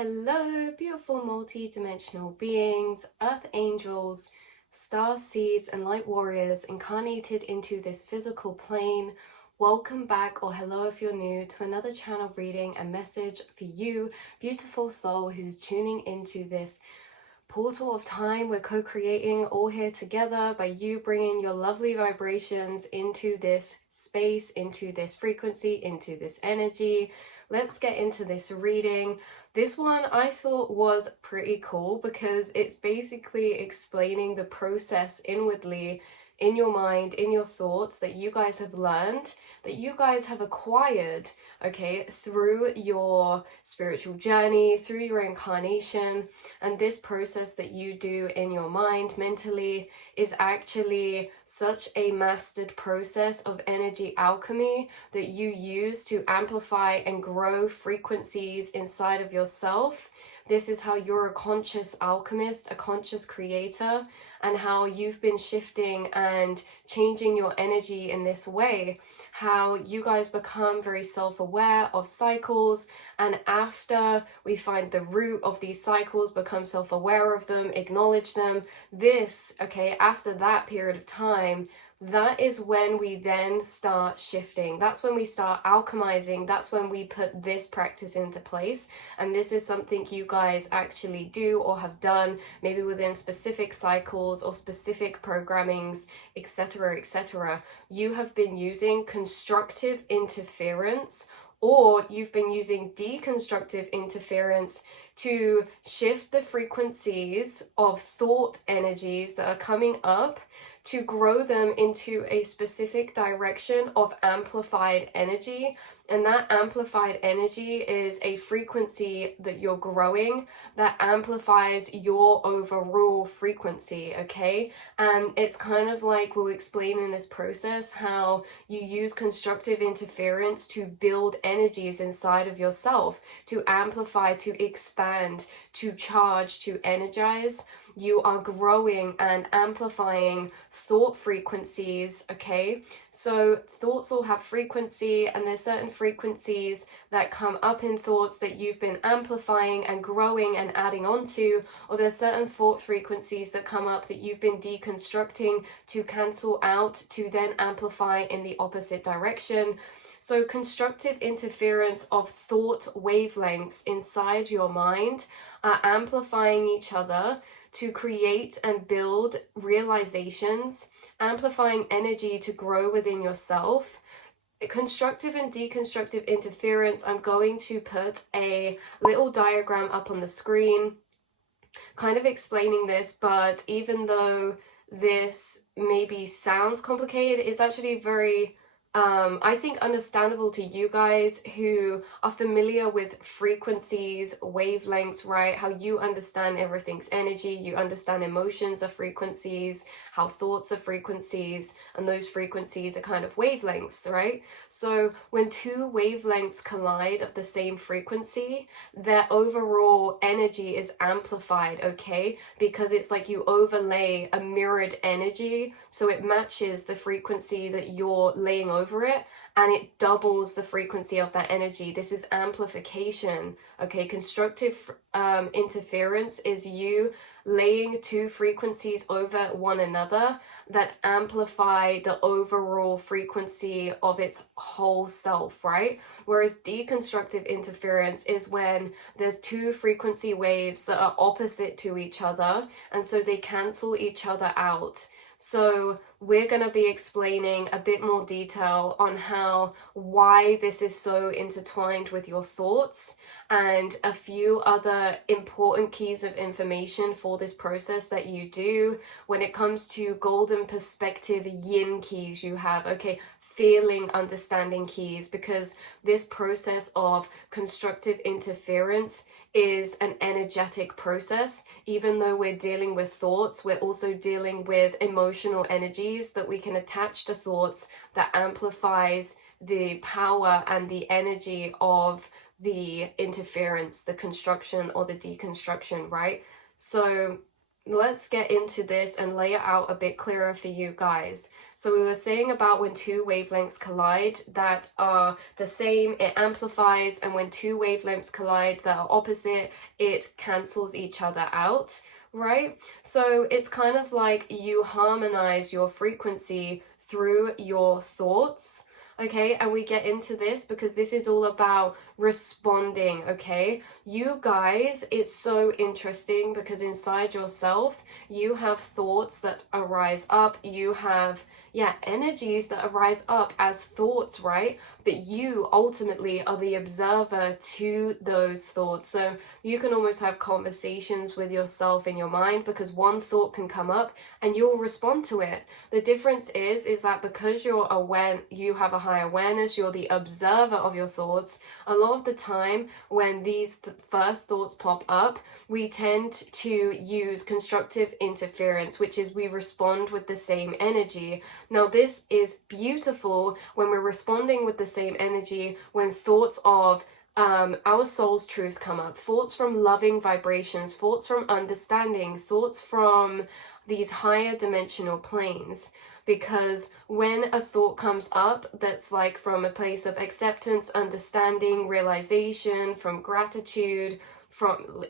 Hello, beautiful multi-dimensional beings, earth angels, star seeds, and light warriors incarnated into this physical plane. Welcome back, or hello if you're new, to another channel reading and message for you, beautiful soul who's tuning into this portal of time. We're co-creating all here together by you bringing your lovely vibrations into this space, into this frequency, into this energy. Let's get into this reading. This one I thought was pretty cool because it's basically explaining the process inwardly in your mind, in your thoughts, that you guys have learned, that you guys have acquired, okay, through your spiritual journey, through your incarnation. And this process that you do in your mind mentally is actually such a mastered process of energy alchemy that you use to amplify and grow frequencies inside of yourself. This is how you're a conscious alchemist, a conscious creator, and how you've been shifting and changing your energy in this way. How you guys become very self-aware of cycles, and after we find the root of these cycles, become self-aware of them, acknowledge them, after that period of time, that is when we then start shifting. That's when we start alchemizing. That's when we put this practice into place. And this is something you guys actually do or have done, maybe within specific cycles or specific programmings, etc., etc. You have been using constructive interference, or you've been using deconstructive interference to shift the frequencies of thought energies that are coming up, to grow them into a specific direction of amplified energy. And that amplified energy is a frequency that you're growing that amplifies your overall frequency, okay? And it's kind of like we'll explain in this process how you use constructive interference to build energies inside of yourself, to amplify, to expand, to charge, to energize. You are growing and amplifying thought frequencies, okay? So thoughts all have frequency, and there's certain frequencies that come up in thoughts that you've been amplifying and growing and adding onto, or there's certain thought frequencies that come up that you've been deconstructing to cancel out, to then amplify in the opposite direction. So constructive interference of thought wavelengths inside your mind are amplifying each other to create and build realizations, amplifying energy to grow within yourself. Constructive and deconstructive interference, I'm going to put a little diagram up on the screen kind of explaining this, but even though this maybe sounds complicated, it's actually very I think understandable to you guys who are familiar with frequencies, wavelengths, right? How you understand everything's energy, you understand emotions are frequencies, how thoughts are frequencies, and those frequencies are kind of wavelengths, right? So when two wavelengths collide of the same frequency, their overall energy is amplified, okay? Because it's like you overlay a mirrored energy, so it matches the frequency that you're laying over it, and it doubles the frequency of that energy. This is amplification, okay? Constructive interference is you laying two frequencies over one another that amplify the overall frequency of its whole self, right? Whereas deconstructive interference is when there's two frequency waves that are opposite to each other, and so they cancel each other out. So we're going to be explaining a bit more detail on why this is so intertwined with your thoughts, and a few other important keys of information for this process that you do. When it comes to golden perspective yin keys you have, okay, feeling understanding keys, because this process of constructive interference is an energetic process. Even though we're dealing with thoughts, we're also dealing with emotional energies that we can attach to thoughts that amplifies the power and the energy of the interference, the construction or the deconstruction, right? So let's get into this and lay it out a bit clearer for you guys. So we were saying about when two wavelengths collide that are the same, it amplifies, and when two wavelengths collide that are opposite, it cancels each other out, right? So it's kind of like you harmonize your frequency through your thoughts. Okay, and we get into this because this is all about responding, okay? You guys, it's so interesting because inside yourself, you have thoughts that arise up, you have, energies that arise up as thoughts, right? But you ultimately are the observer to those thoughts. So you can almost have conversations with yourself in your mind because one thought can come up and you'll respond to it. The difference is that because you're aware, you have a high awareness, you're the observer of your thoughts. A lot of the time when these first thoughts pop up, we tend to use constructive interference, which is we respond with the same energy. Now this is beautiful when we're responding with the same energy, when thoughts of our soul's truth come up, thoughts from loving vibrations, thoughts from understanding, thoughts from these higher dimensional planes. Because when a thought comes up that's like from a place of acceptance, understanding, realization, from gratitude, from,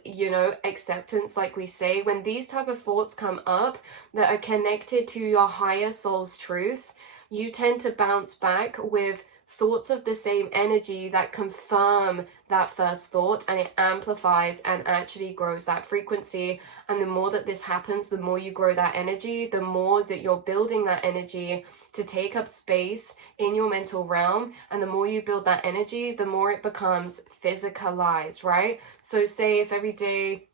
acceptance, like we say, when these type of thoughts come up that are connected to your higher soul's truth, you tend to bounce back with thoughts of the same energy that confirm that first thought, and it amplifies and actually grows that frequency. And the more that this happens, the more you grow that energy, the more that you're building that energy to take up space in your mental realm, and the more you build that energy, the more it becomes physicalized, right? So say if every day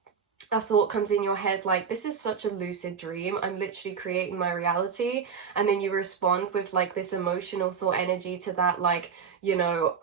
a thought comes in your head like, this is such a lucid dream, I'm literally creating my reality, and then you respond with like this emotional thought energy to that, like,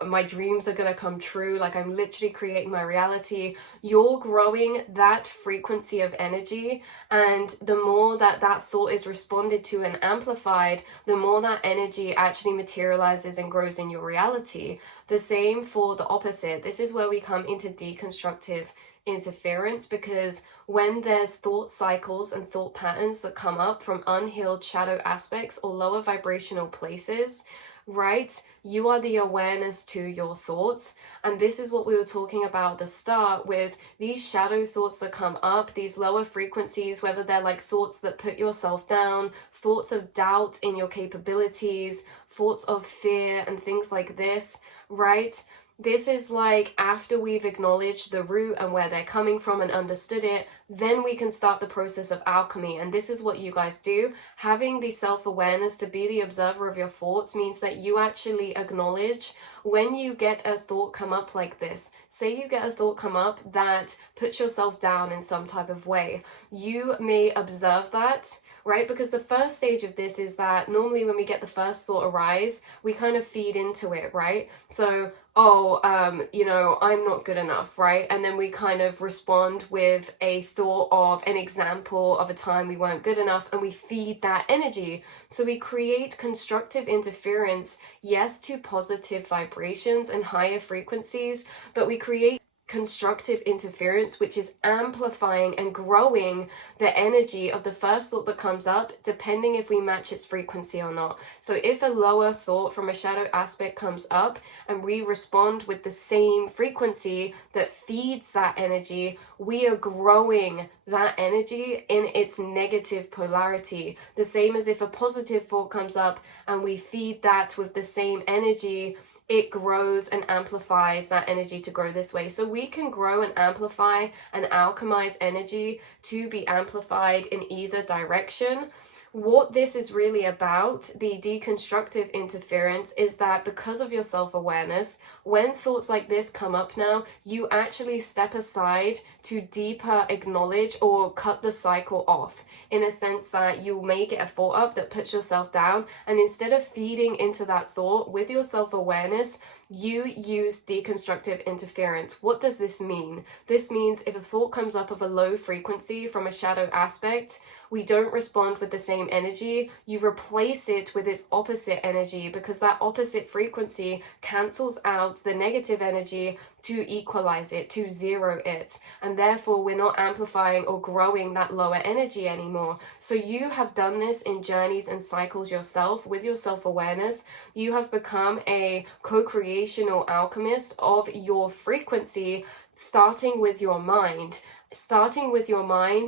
my dreams are gonna come true, like I'm literally creating my reality. You're growing that frequency of energy, and the more that that thought is responded to and amplified, the more that energy actually materializes and grows in your reality. The same for the opposite. This is where we come into deconstructive interference, because when there's thought cycles and thought patterns that come up from unhealed shadow aspects or lower vibrational places, right, you are the awareness to your thoughts. And this is what we were talking about at the start with these shadow thoughts that come up, these lower frequencies, whether they're like thoughts that put yourself down, thoughts of doubt in your capabilities, thoughts of fear and things like this, right? This is like after we've acknowledged the root and where they're coming from and understood it, then we can start the process of alchemy. And this is what you guys do. Having the self-awareness to be the observer of your thoughts means that you actually acknowledge when you get a thought come up like this. Say you get a thought come up that puts yourself down in some type of way. You may observe that, right? Because the first stage of this is that normally when we get the first thought arise, we kind of feed into it, right? So, I'm not good enough, right? And then we kind of respond with a thought of an example of a time we weren't good enough, and we feed that energy. So we create constructive interference, yes, to positive vibrations and higher frequencies, but we create constructive interference, which is amplifying and growing the energy of the first thought that comes up, depending if we match its frequency or not. So if a lower thought from a shadow aspect comes up and we respond with the same frequency that feeds that energy, we are growing that energy in its negative polarity. The same as if a positive thought comes up and we feed that with the same energy, it grows and amplifies that energy to grow this way. So we can grow and amplify and alchemize energy to be amplified in either direction. What this is really about, the deconstructive interference, is that because of your self-awareness, when thoughts like this come up now, you actually step aside to deeper acknowledge or cut the cycle off, in a sense that you may get a thought up that puts yourself down, and instead of feeding into that thought with your self-awareness, you use deconstructive interference. What does this mean? This means if a thought comes up of a low frequency from a shadow aspect, we don't respond with the same energy. You replace it with its opposite energy, because that opposite frequency cancels out the negative energy to equalize it, to zero it, and therefore we're not amplifying or growing that lower energy anymore. So you have done this in journeys and cycles yourself with your self-awareness. You have become a co-creational alchemist of your frequency, starting with your mind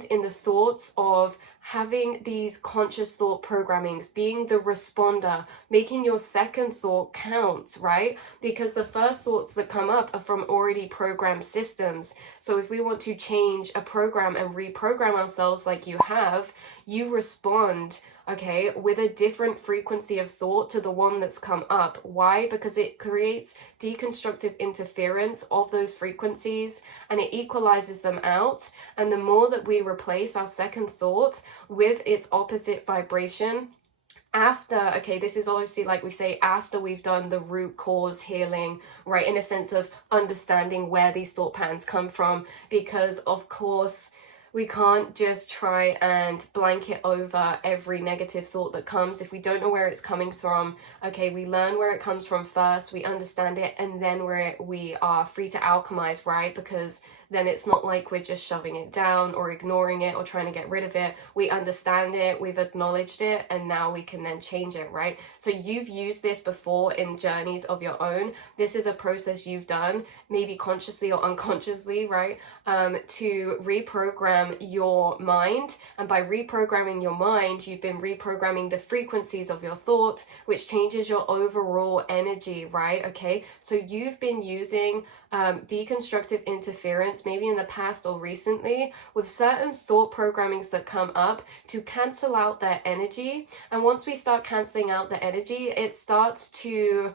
in the thoughts of having these conscious thought programmings, being the responder, making your second thought count, right? Because the first thoughts that come up are from already programmed systems. So if we want to change a program and reprogram ourselves like you respond, okay, with a different frequency of thought to the one that's come up. Why? Because it creates deconstructive interference of those frequencies and it equalizes them out. And the more that we replace our second thought with its opposite vibration, okay, this is obviously, like we say, after we've done the root cause healing, right, in a sense of understanding where these thought patterns come from, because of course we can't just try and blanket over every negative thought that comes. If we don't know where it's coming from, okay, we learn where it comes from first, we understand it, and then we are free to alchemize, right? Because then it's not like we're just shoving it down or ignoring it or trying to get rid of it. We understand it, we've acknowledged it, and now we can then change it, right? So you've used this before in journeys of your own. This is a process you've done, maybe consciously or unconsciously, right? To reprogram your mind. And by reprogramming your mind, you've been reprogramming the frequencies of your thought, which changes your overall energy, right? Okay, so you've been using deconstructive interference, maybe in the past or recently, with certain thought programmings that come up to cancel out their energy. And once we start canceling out the energy, it starts to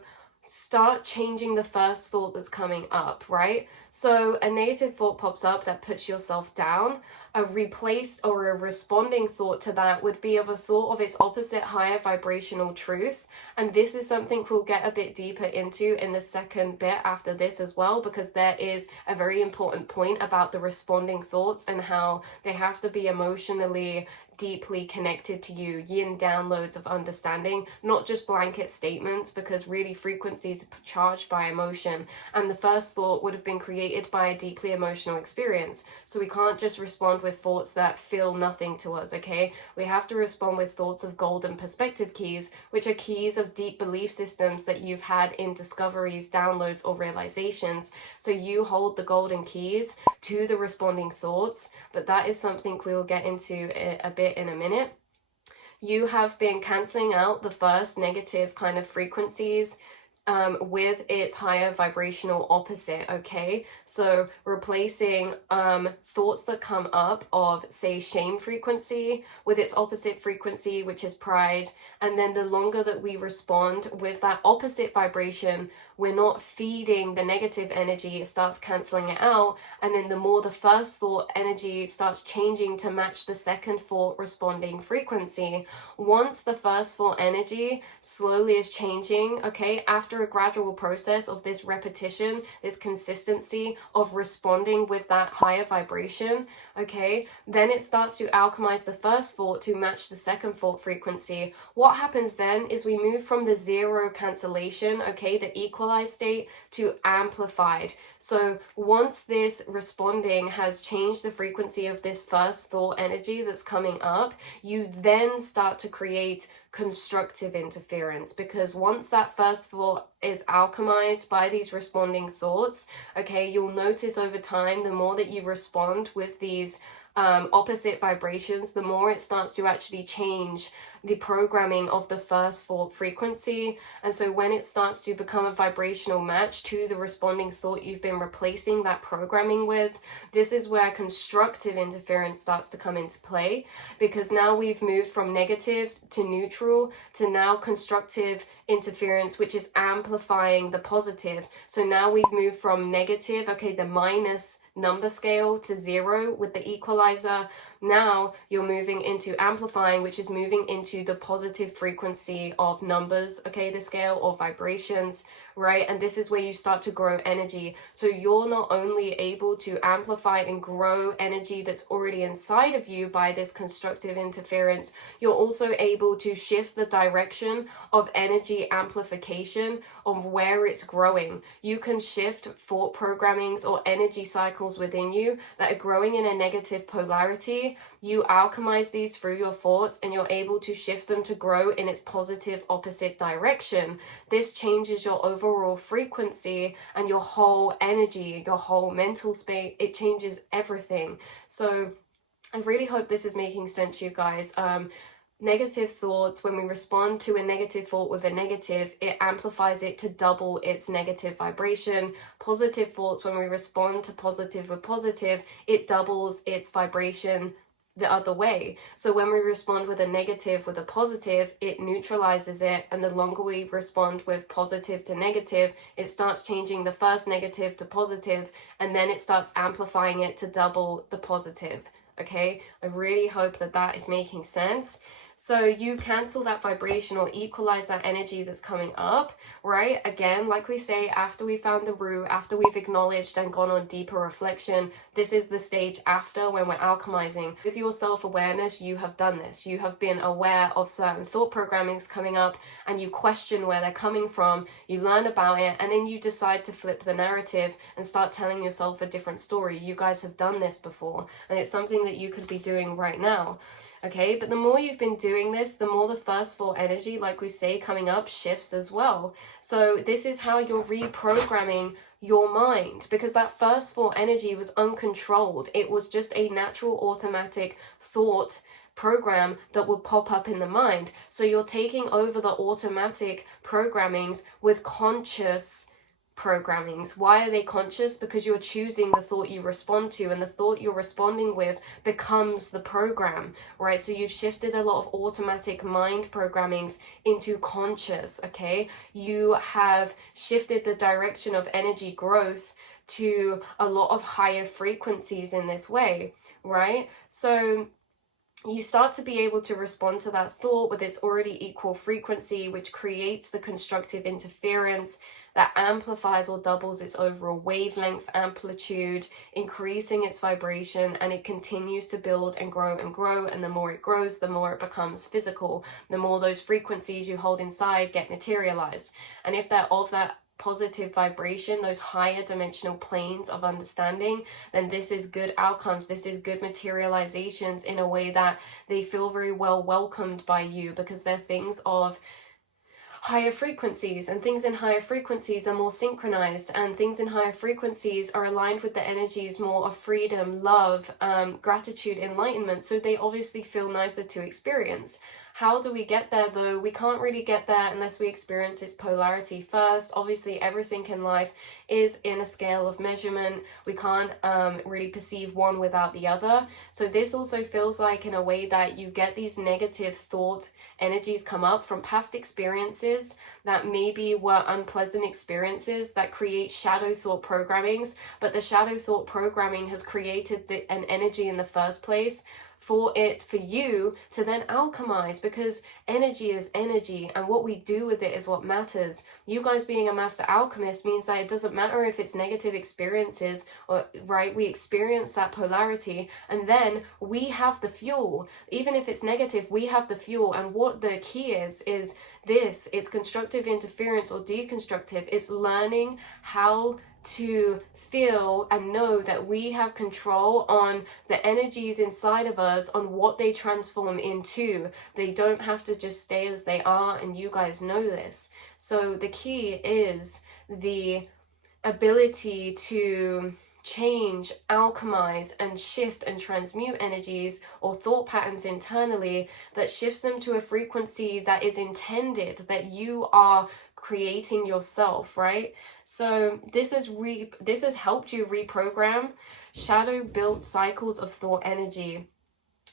changing the first thought that's coming up, right? So a negative thought pops up that puts yourself down. A replaced or a responding thought to that would be of a thought of its opposite, higher vibrational truth. And this is something we'll get a bit deeper into in the second bit after this as well, because there is a very important point about the responding thoughts and how they have to be emotionally deeply connected to you, yin downloads of understanding, not just blanket statements, because really frequencies are charged by emotion, and the first thought would have been created by a deeply emotional experience. So we can't just respond with thoughts that feel nothing to us, okay? We have to respond with thoughts of golden perspective keys, which are keys of deep belief systems that you've had in discoveries, downloads, or realizations. So you hold the golden keys to the responding thoughts, but that is something we will get into a bit in a minute. You have been cancelling out the first negative kind of frequencies with its higher vibrational opposite, okay? So replacing thoughts that come up of, say, shame frequency with its opposite frequency, which is pride. And then the longer that we respond with that opposite vibration, we're not feeding the negative energy, it starts cancelling it out. And then the more the first thought energy starts changing to match the second thought responding frequency. Once the first thought energy slowly is changing, okay, after a gradual process of this repetition, this consistency of responding with that higher vibration, okay, then it starts to alchemize the first thought to match the second thought frequency. What happens then is we move from the zero cancellation, okay, the equalized state, to amplified. So once this responding has changed the frequency of this first thought energy that's coming up, you then start to create constructive interference, because once that first thought is alchemized by these responding thoughts, okay, you'll notice over time, the more that you respond with these opposite vibrations, the more it starts to actually change the programming of the first thought frequency. And so when it starts to become a vibrational match to the responding thought you've been replacing that programming with, this is where constructive interference starts to come into play, because now we've moved from negative to neutral to now constructive interference, which is amplifying the positive. So now we've moved from negative, okay, the minus number scale to 0 with the equalizer. Now you're moving into amplifying, which is moving into the positive frequency of numbers, okay, the scale, or vibrations, right? And this is where you start to grow energy. So you're not only able to amplify and grow energy that's already inside of you by this constructive interference, you're also able to shift the direction of energy amplification of where it's growing. You can shift thought programmings or energy cycles within you that are growing in a negative polarity. You alchemize these through your thoughts and you're able to shift them to grow in its positive opposite direction. This changes your overall frequency and your whole energy, your whole mental space. It changes everything. So I really hope this is making sense, you guys. Negative thoughts, when we respond to a negative thought with a negative, it amplifies it to double its negative vibration. Positive thoughts, when we respond to positive with positive, it doubles its vibration the other way. So when we respond with a negative with a positive, it neutralizes it, and the longer we respond with positive to negative, it starts changing the first negative to positive, and then it starts amplifying it to double the positive. Okay, I really hope that that is making sense. So you cancel that vibration or equalize that energy that's coming up, right? Again, like we say, after we found the root, after we've acknowledged and gone on deeper reflection, this is the stage after, when we're alchemizing. With your self-awareness, you have done this. You have been aware of certain thought programmings coming up, and you question where they're coming from, you learn about it, and then you decide to flip the narrative and start telling yourself a different story. You guys have done this before, and it's something that you could be doing right now. Okay, but the more you've been doing this, the more the first thought energy, like we say, coming up shifts as well. So this is how you're reprogramming your mind, because that first thought energy was uncontrolled. It was just a natural automatic thought program that would pop up in the mind. So you're taking over the automatic programmings with conscious programmings. Why are they conscious? Because you're choosing the thought you respond to, and the thought you're responding with becomes the program, right? So you've shifted a lot of automatic mind programmings into conscious, okay? You have shifted the direction of energy growth to a lot of higher frequencies in this way, right? So you start to be able to respond to that thought with its already equal frequency, which creates the constructive interference that amplifies or doubles its overall wavelength amplitude, increasing its vibration, and it continues to build and grow and grow. And the more it grows, the more it becomes physical. The more those frequencies you hold inside get materialized. And if they're of that positive vibration, those higher dimensional planes of understanding, then this is good outcomes. This is good materializations in a way that they feel very well welcomed by you, because they're things of higher frequencies, and things in higher frequencies are more synchronized, and things in higher frequencies are aligned with the energies more of freedom, love, gratitude, enlightenment. So they obviously feel nicer to experience. How do we get there though? We can't really get there unless we experience its polarity first. Obviously, everything in life is in a scale of measurement. We can't really perceive one without the other. So this also feels like, in a way, that you get these negative thought energies come up from past experiences that maybe were unpleasant experiences that create shadow thought programmings, but the shadow thought programming has created an energy in the first place for you to then alchemize, because energy is energy, and what we do with it is what matters. You guys being a master alchemist means that it doesn't matter if it's negative experiences, or right, we experience that polarity, and then we have the fuel. Even if it's negative, we have the fuel. And what the key is this: it's constructive interference or deconstructive. It's learning how to feel and know that we have control on the energies inside of us, on what they transform into. They don't have to just stay as they are, and you guys know this. So the key is the ability to change, alchemize, and shift and transmute energies or thought patterns internally that shifts them to a frequency that is intended, that you are creating yourself, right? So this has helped you reprogram shadow built cycles of thought energy,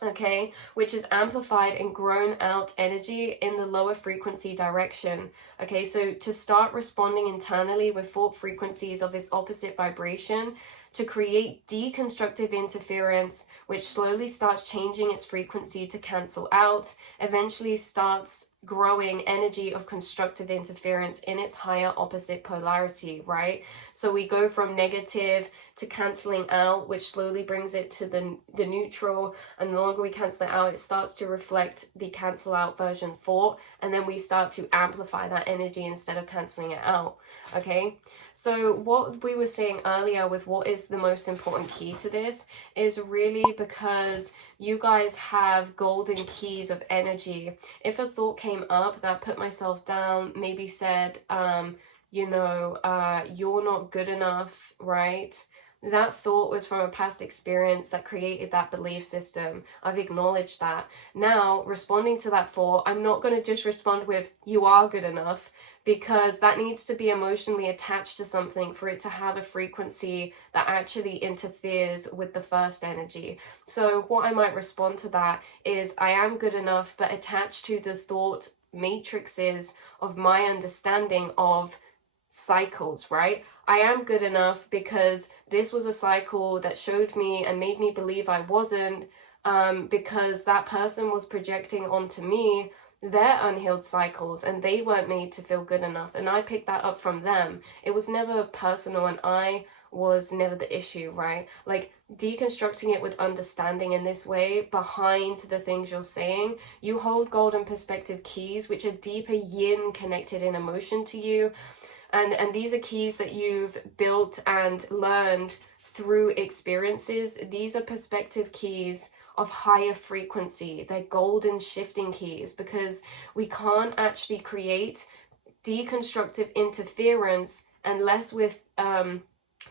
okay, which is amplified and grown out energy in the lower frequency direction. Okay, so to start responding internally with thought frequencies of its opposite vibration, to create deconstructive interference, which slowly starts changing its frequency to cancel out, eventually starts growing energy of constructive interference in its higher opposite polarity, right? So we go from negative to cancelling out, which slowly brings it to the neutral, and the longer we cancel it out, it starts to reflect the cancel out version thought, and then we start to amplify that energy instead of cancelling it out. Okay, so what we were saying earlier with what is the most important key to this is really because you guys have golden keys of energy. If a thought came up that put myself down, maybe said, you're not good enough, right? That thought was from a past experience that created that belief system. I've acknowledged that. Now, responding to that thought, I'm not going to just respond with, you are good enough, because that needs to be emotionally attached to something for it to have a frequency that actually interferes with the first energy. So what I might respond to that is, I am good enough, but attached to the thought matrices of my understanding of cycles, right? I am good enough because this was a cycle that showed me and made me believe I wasn't, because that person was projecting onto me their unhealed cycles and they weren't made to feel good enough, and I picked that up from them. It was never personal and I was never the issue, right? Like, deconstructing it with understanding in this way behind the things you're saying, you hold golden perspective keys, which are deeper yin connected in emotion to you. And these are keys that you've built and learned through experiences. These are perspective keys of higher frequency. They're golden shifting keys, because we can't actually create deconstructive interference unless we're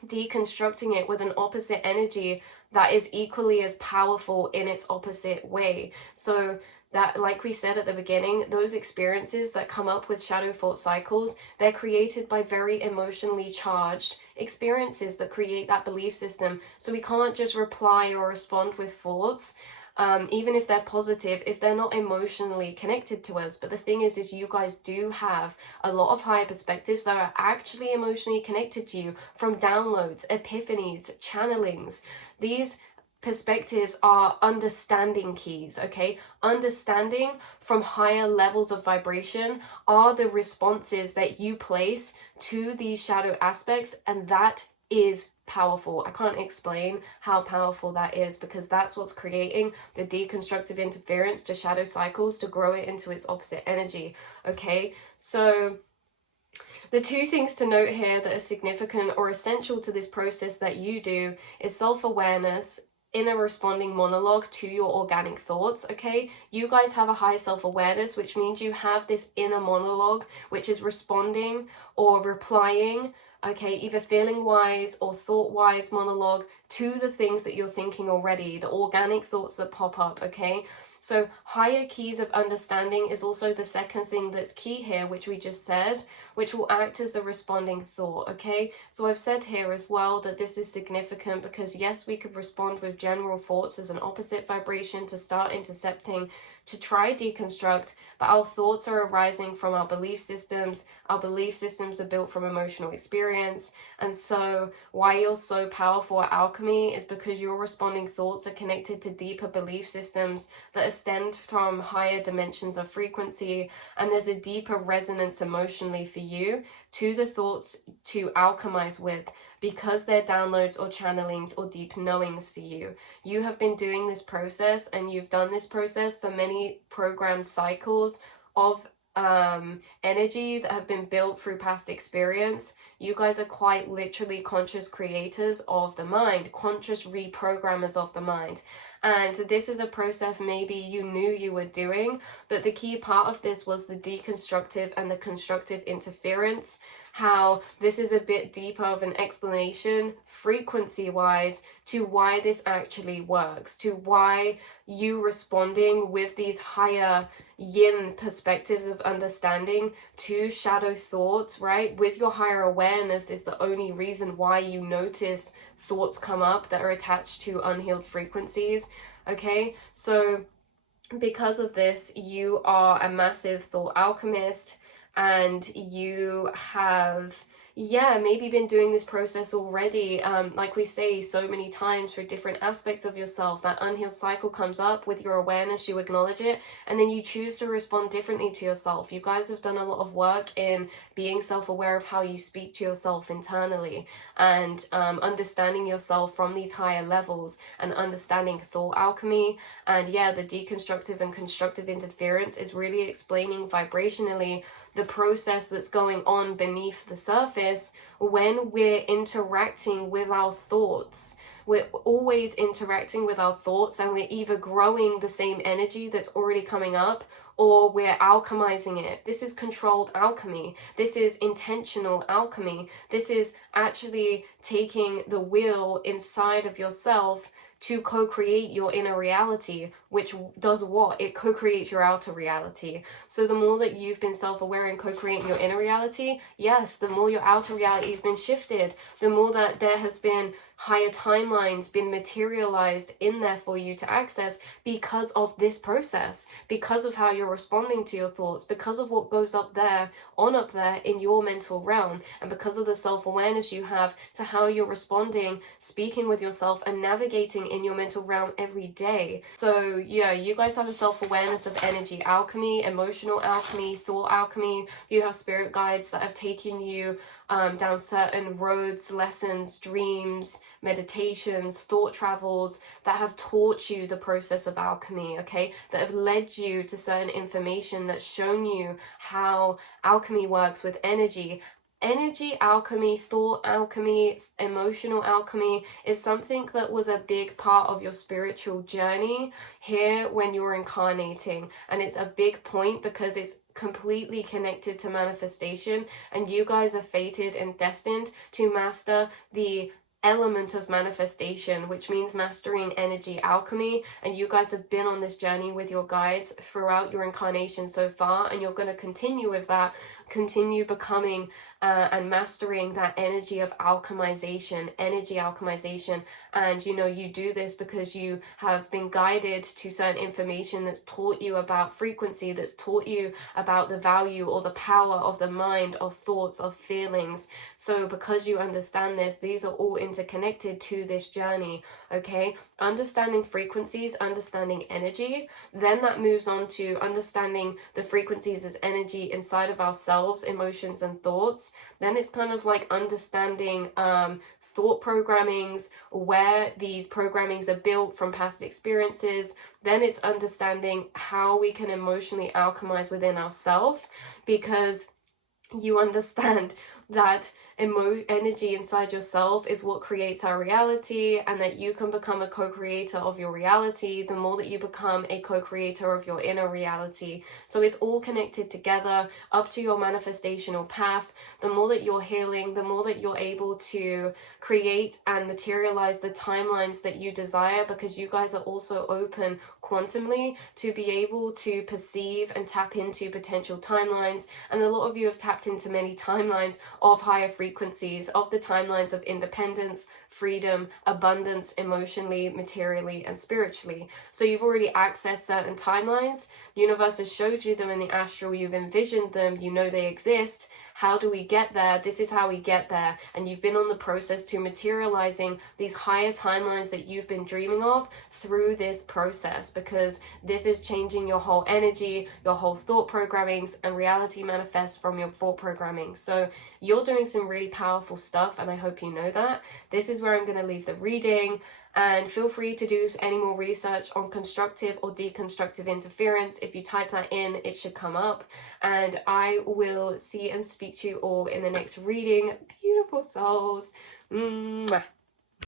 deconstructing it with an opposite energy that is equally as powerful in its opposite way. So that, like we said at the beginning, those experiences that come up with shadow thought cycles, they're created by very emotionally charged experiences that create that belief system. So we can't just reply or respond with thoughts, even if they're positive, if they're not emotionally connected to us. But the thing is you guys do have a lot of higher perspectives that are actually emotionally connected to you, from downloads, epiphanies, channelings. These perspectives are understanding keys, okay? Understanding from higher levels of vibration are the responses that you place to these shadow aspects, and that is powerful. I can't explain how powerful that is, because that's what's creating the deconstructive interference to shadow cycles, to grow it into its opposite energy, okay? So the two things to note here that are significant or essential to this process that you do is self-awareness, inner responding monologue to your organic thoughts, okay? You guys have a high self-awareness, which means you have this inner monologue, which is responding or replying, okay, either feeling wise or thought wise monologue to the things that you're thinking already, the organic thoughts that pop up, okay? So higher keys of understanding is also the second thing that's key here, which we just said, which will act as the responding thought, okay? So I've said here as well that this is significant because yes, we could respond with general thoughts as an opposite vibration to start intercepting, to try deconstruct, but our thoughts are arising from our belief systems. Our belief systems are built from emotional experience. And so why you're so powerful at alchemy is because your responding thoughts are connected to deeper belief systems that stem from higher dimensions of frequency, and there's a deeper resonance emotionally for you to the thoughts to alchemize with, because they're downloads or channelings or deep knowings for you. You have been doing this process, and you've done this process for many programmed cycles of energy that have been built through past experience. You guys are quite literally conscious creators of the mind, conscious reprogrammers of the mind. And this is a process maybe you knew you were doing, but the key part of this was the deconstructive and the constructive interference, how this is a bit deeper of an explanation frequency wise to why this actually works, to why you responding with these higher yin perspectives of understanding to shadow thoughts, right, with your higher awareness is the only reason why you notice thoughts come up that are attached to unhealed frequencies, okay? So because of this, you are a massive thought alchemist, and you have yeah, maybe been doing this process already. Like we say so many times, for different aspects of yourself, that unhealed cycle comes up. With your awareness, you acknowledge it, and then you choose to respond differently to yourself. You guys have done a lot of work in being self-aware of how you speak to yourself internally, and understanding yourself from these higher levels, and understanding thought alchemy. And yeah, the deconstructive and constructive interference is really explaining vibrationally the process that's going on beneath the surface when we're interacting with our thoughts. We're always interacting with our thoughts, and we're either growing the same energy that's already coming up, or we're alchemizing it. This is controlled alchemy. This is intentional alchemy. This is actually taking the will inside of yourself to co-create your inner reality, which does what? It co-creates your outer reality. So the more that you've been self-aware and co-creating your inner reality, yes, the more your outer reality has been shifted, the more that there has been higher timelines been materialized in there for you to access, because of this process, because of how you're responding to your thoughts, because of what goes up there in your mental realm, and because of the self-awareness you have to how you're responding, speaking with yourself, and navigating in your mental realm every day. So yeah, you guys have a self-awareness of energy alchemy, emotional alchemy, thought alchemy. You have spirit guides that have taken you down certain roads, lessons, dreams, meditations, thought travels, that have taught you the process of alchemy, okay? That have led you to certain information, that's shown you how alchemy works with energy. Energy alchemy, thought alchemy, emotional alchemy is something that was a big part of your spiritual journey here when you're incarnating, and it's a big point because it's completely connected to manifestation, and you guys are fated and destined to master the element of manifestation, which means mastering energy alchemy. And you guys have been on this journey with your guides throughout your incarnation so far, and you're going to continue with that, continue becoming and mastering that energy of alchemization, energy alchemization. And you know, you do this because you have been guided to certain information that's taught you about frequency, that's taught you about the value or the power of the mind, of thoughts, of feelings. So because you understand this, these are all interconnected to this journey, okay? Understanding frequencies, understanding energy, then that moves on to understanding the frequencies as energy inside of ourselves, emotions and thoughts. Then it's kind of like understanding thought programmings, where these programmings are built from past experiences. Then it's understanding how we can emotionally alchemize within ourselves, because you understand that energy inside yourself is what creates our reality, and that you can become a co-creator of your reality the more that you become a co-creator of your inner reality. So it's all connected together up to your manifestational path. The more that you're healing, the more that you're able to create and materialize the timelines that you desire, because you guys are also open quantumly to be able to perceive and tap into potential timelines. And a lot of you have tapped into many timelines of higher frequencies, of the timelines of independence, freedom, abundance, emotionally, materially, and spiritually. So you've already accessed certain timelines. The universe has showed you them in the astral, you've envisioned them, you know they exist. How do we get there? This is how we get there. And you've been on the process to materializing these higher timelines that you've been dreaming of through this process, because this is changing your whole energy, your whole thought programmings, and reality manifests from your thought programming. So you're doing some really powerful stuff, and I hope you know that. This is where I'm going to leave the reading. And feel free to do any more research on constructive or deconstructive interference. If you type that in, it should come up. And I will see and speak to you all in the next reading. Beautiful souls. Mwah.